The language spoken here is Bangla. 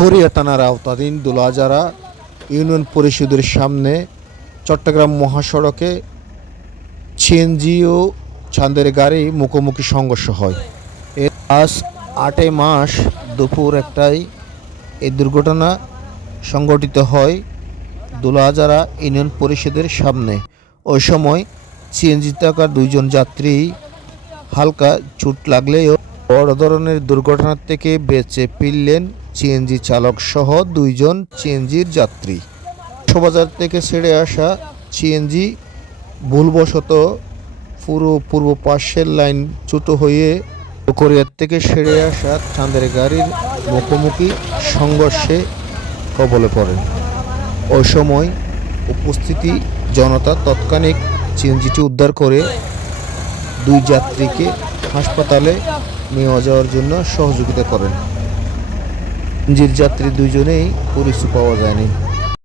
কোরিয়া থানার আওতাধীন দুলাজারা ইউনিয়ন পরিষদের সামনে চট্টগ্রাম মহাসড়কে সিএনজি ও চাঁদের গাড়ি মুখোমুখি সংঘর্ষ হয়। আজ ৮ মাস দুপুর একটায় এই দুর্ঘটনা সংঘটিত হয় দুলাজারা ইউনিয়ন পরিষদের সামনে। ওই সময় সিএনজি থাকা দুইজন যাত্রী হালকা চোট লাগলেও বড় ধরনের দুর্ঘটনার থেকে বেঁচে ফিরলেন সিএনজি চালক সহ দুইজন সিএনজির যাত্রী। কক্সবাজার থেকে ছেড়ে আসা সিএনজি ভুলবশত পূর্ব পাশের লাইনচ্যুত হয়ে কোরিয়ার থেকে ছেড়ে আসা চাঁদের গাড়ির মুখোমুখি সংঘর্ষে কবলে পড়েন। ওই সময় উপস্থিতি জনতা তৎক্ষণিক সিএনজিটি উদ্ধার করে দুই যাত্রীকে হাসপাতালে নিয়ে যাওয়ার জন্য সহযোগিতা করেন। সিএনজির যাত্রী দুইজনেই পরিচয় পাওয়া যায়নি।